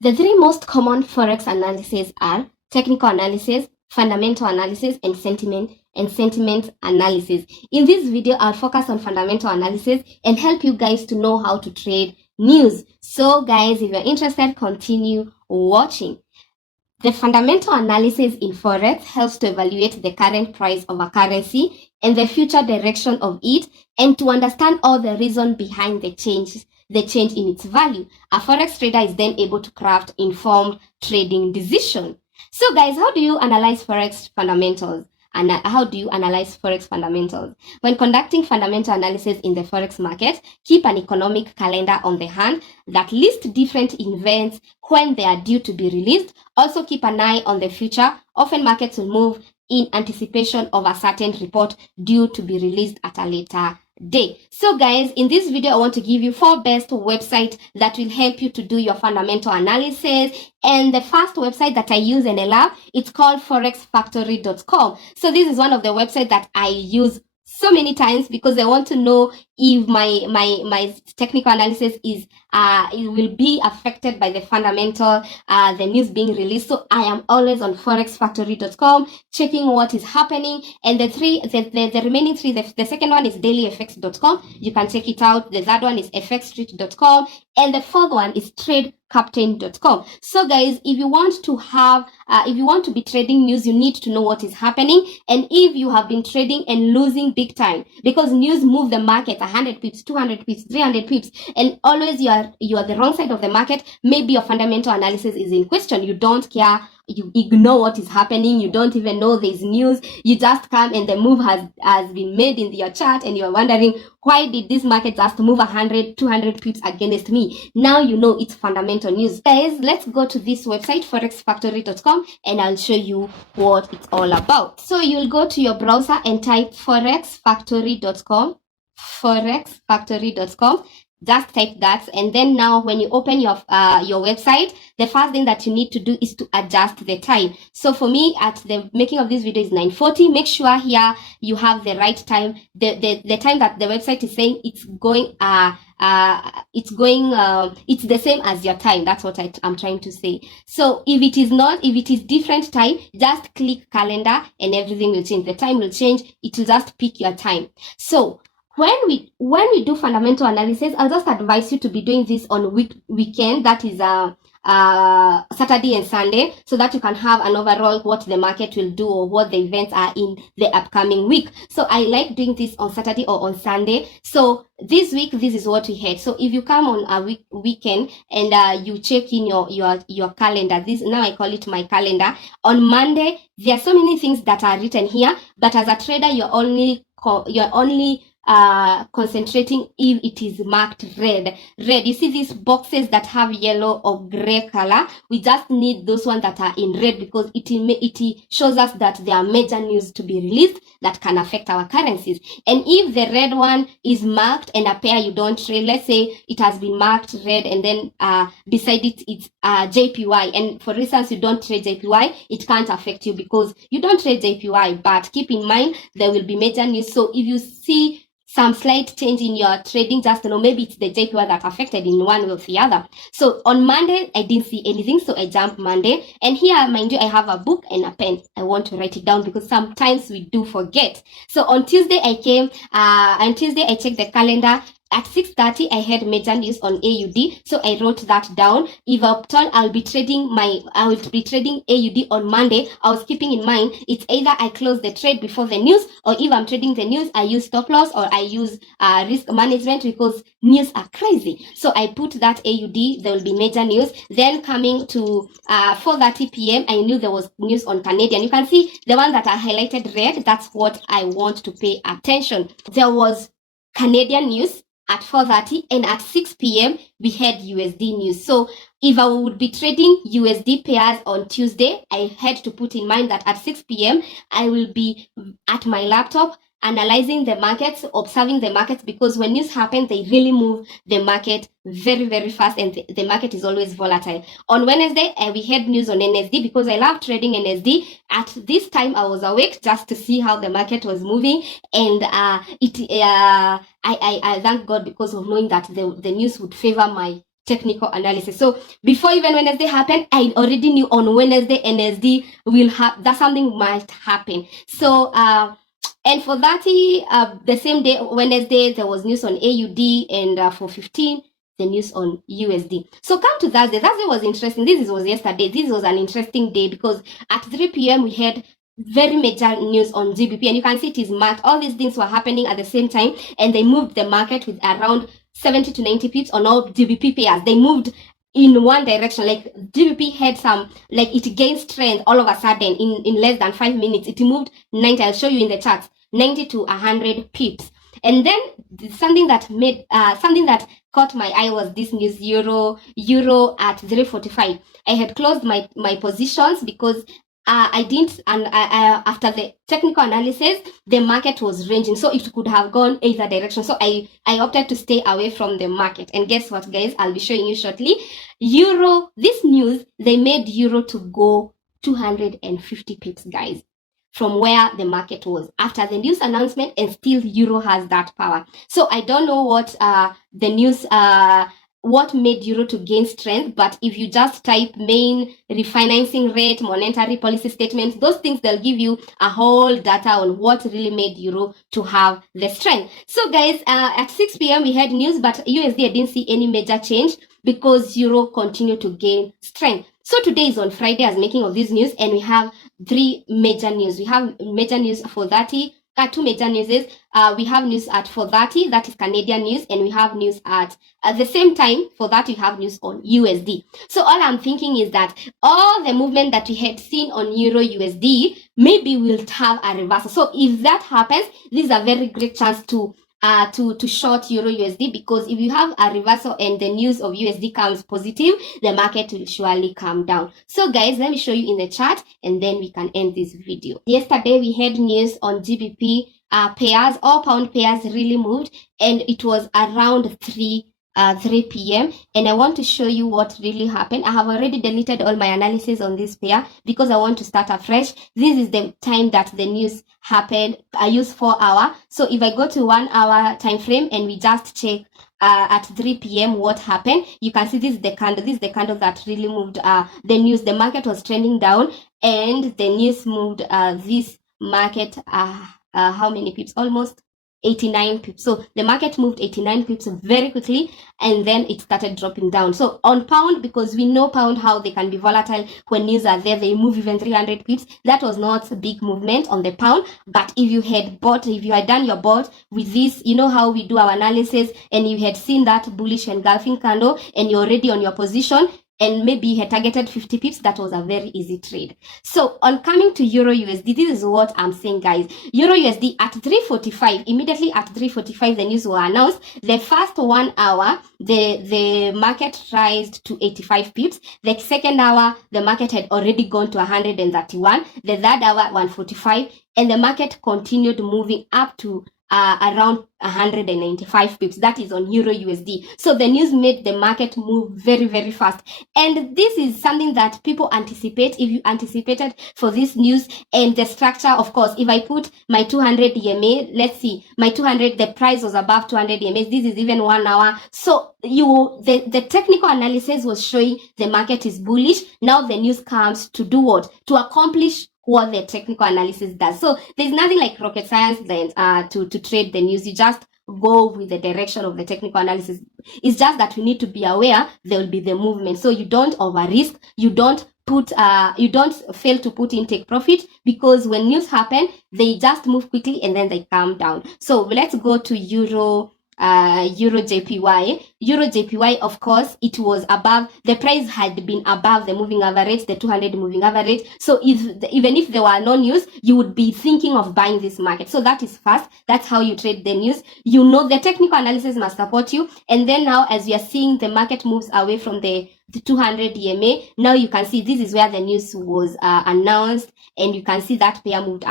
The three most common Forex analyses are technical analysis, fundamental analysis, and sentiment analysis. In this video, I'll focus on fundamental analysis and help you guys to know how to trade news. So guys, if you're interested, continue watching. The fundamental analysis in Forex helps to evaluate the current price of a currency and the future direction of it, and to understand all the reason behind the change in its value. A Forex trader is then able to craft informed trading decision. So guys, how do you analyze Forex fundamentals? And how do you analyze Forex fundamentals? When conducting fundamental analysis in the Forex market, keep an economic calendar on the hand that lists different events when they are due to be released. Also keep an eye on the future. Often markets will move in anticipation of a certain report due to be released at a later day. So guys, in this video I want to give you 4 best websites that will help you to do your fundamental analysis. And the first website that I use and I love, it's called forexfactory.com. So this is one of the websites that I use so many times because I want to know if my technical analysis is it will be affected by the fundamental the news being released. So I am always on forexfactory.com checking what is happening. And the remaining three, the second one is dailyfx.com. You can check it out. The third one is fxstreet.com, and the fourth one is tradecaptain.com. So guys, if you want to be trading news, you need to know what is happening. And if you have been trading and losing big time because news move the market 100 pips, 200 pips, 300 pips, and always you are the wrong side of the market, maybe your fundamental analysis is in question. You don't care, you ignore what is happening, you don't even know there's news, you just come and the move has been made in your chart and you're wondering, why did this market just move 100, 200 pips against me? Now you know it's fundamental news. Guys, let's go to this website, forexfactory.com, and I'll show you what it's all about. So you'll go to your browser and type forexfactory.com, forexfactory.com. Just type that, and then now when you open your website, the first thing that you need to do is to adjust the time. So for me, at the making of this video is 9:40. Make sure here you have the right time, the time that the website is saying it's going it's the same as your time. That's what I'm trying to say. So if it is different time, just click calendar and everything will change. The time will change. It will just pick your time. So when we do fundamental analysis, I'll just advise you to be doing this on weekend, that is Saturday and Sunday, so that you can have an overall what the market will do or what the events are in the upcoming week. So I like doing this on Saturday or on Sunday. So this week, this is what we had. So if you come on a weekend and you check in your calendar, this now I call it my calendar. On Monday, there are so many things that are written here, but as a trader, you're only concentrating if it is marked red. You see these boxes that have yellow or gray color? We just need those ones that are in red because it shows us that there are major news to be released that can affect our currencies. And if the red one is marked and a pair you don't trade, let's say it has been marked red and then beside it's JPY, and for instance you don't trade JPY, it can't affect you because you don't trade JPY. But keep in mind there will be major news. So if you see some slight change in your trading, just know maybe it's the JPY that affected in one way or the other. So on Monday, I didn't see anything, so I jumped Monday. And here, mind you, I have a book and a pen. I want to write it down because sometimes we do forget. So on Tuesday, I checked the calendar. At 6:30, I had major news on AUD, so I wrote that down. If I will be trading AUD on Monday. I was keeping in mind it's either I close the trade before the news, or if I'm trading the news, I use stop loss or I use risk management because news are crazy. So I put that AUD, there will be major news. Then coming to 4:30 p.m., I knew there was news on Canadian. You can see the one that I highlighted red. That's what I want to pay attention. There was Canadian news at 4:30, and at 6 p.m. we had USD news. So if I would be trading USD pairs on Tuesday, I had to put in mind that at 6 p.m. I will be at my laptop analyzing the markets, observing the markets, because when news happen, they really move the market very, very fast, and the market is always volatile. On Wednesday, we had news on NSD because I love trading NSD. At this time, I was awake just to see how the market was moving, and I thank God because of knowing that the news would favor my technical analysis. So before even Wednesday happened, I already knew on Wednesday NSD will have that something might happen. So and for 30, the same day Wednesday there was news on AUD, and for 15 the news on USD. So come to Thursday. Thursday was interesting. This was yesterday. This was an interesting day because at 3 p.m. we had very major news on GBP, and you can see it is marked. All these things were happening at the same time, and they moved the market with around 70 to 90 pips on all GBP pairs. They moved in one direction. Like GBP had some, like it gained strength all of a sudden in less than 5 minutes. It moved 90. I'll show you in the charts, 90 to 100 pips. And then something that caught my eye was this news, euro at 0.45. I had closed my positions because I didn't, and after the technical analysis, the market was ranging, so it could have gone either direction. So I opted to stay away from the market. And guess what, guys? I'll be showing you shortly. Euro, this news, they made euro to go 250 pips, guys, from where the market was after the news announcement, and still euro has that power. So I don't know what the news what made euro to gain strength, but if you just type main refinancing rate, monetary policy statements, those things, they'll give you a whole data on what really made euro to have the strength. So guys, at 6 p.m. we had news, but USD I didn't see any major change because euro continued to gain strength. So today is on Friday as making of this news, and we have 3 major news. We have major news for 30. 2 major news is we have news at 4:30, that is Canadian news, and we have news at the same time. For that, we have news on USD. So all I'm thinking is that all the movement that we had seen on Euro USD, maybe we'll have a reversal. So if that happens, this is a very great chance to short Euro USD, because if you have a reversal and the news of USD comes positive, the market will surely come down. So guys, let me show you in the chart and then we can end this video. Yesterday we had news on GBP pairs. All pound pairs really moved, and it was around 3 p.m. and I want to show you what really happened. I have already deleted all my analysis on this pair because I want to start afresh. This is the time that the news happened. I use 4 hours. So if I go to 1 hour time frame and we just check at 3 p.m. what happened, you can see this is the candle. This is the candle that really moved the news. The market was trending down and the news moved this market how many pips? Almost 89 pips. So the market moved 89 pips very quickly, and then it started dropping down. So on pound, because we know pound how they can be volatile when news are there, they move even 300 pips. That was not a big movement on the pound. But if you had done your bought with this, you know how we do our analysis, and you had seen that bullish engulfing candle and you're already on your position, and maybe you had targeted 50 pips, that was a very easy trade. So on coming to Euro USD, this is what I'm saying, guys. Euro USD at 3.45, immediately at 3.45, the news were announced. The first 1 hour, the market rised to 85 pips. The second hour, the market had already gone to 131. The third hour, 145. And the market continued moving up to around 195 pips. That is on Euro USD. So the news made the market move very, very fast. And this is something that people anticipate. If you anticipated for this news and the structure, of course, if I put my 200 EMA, let's see, my 200, the price was above 200 EMA. This is even 1 hour. So the technical analysis was showing the market is bullish. Now the news comes to do what? To accomplish what the technical analysis does. So there's nothing like rocket science then to trade the news. You just go with the direction of the technical analysis. It's just that we need to be aware there will be the movement. So you don't over risk. You don't fail to put in take profit, because when news happen, they just move quickly and then they come down. So let's go to Euro JPY. Euro JPY, of course, it was above, the price had been above the moving average, the 200 moving average. So even if there were no news, you would be thinking of buying this market. So that is fast. That's how you trade the news. You know the technical analysis must support you. And then now, as we are seeing the market moves away from the 200 EMA, now you can see this is where the news was announced, and you can see that pair moved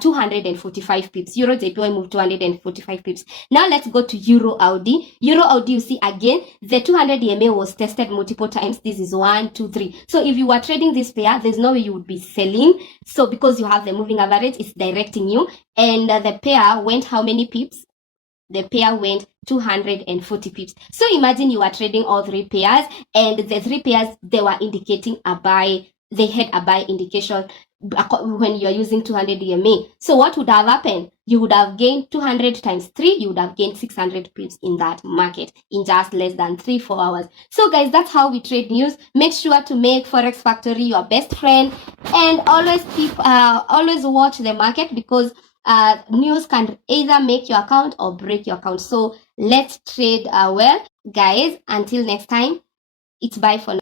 245 pips. Euro JPY moved 245 pips. Now let's go to Euro AUD. Euro AUD, you see again, the 200 EMA was tested multiple times. This is 1, 2, 3. So if you were trading this pair, there's no way you would be selling. So because you have the moving average, it's directing you. And the pair went how many pips? the pair went 240 pips. So imagine you are trading all three pairs, and the three pairs, they were indicating a buy. They had a buy indication when you are using 200 EMA. So what would have happened? You would have gained 200 times 3, you would have gained 600 pips in that market in just less than 3-4 hours. So guys, that's how we trade news. Make sure to make Forex Factory your best friend, and always always watch the market, because news can either make your account or break your account. So let's trade well, guys. Until next time, it's bye for now.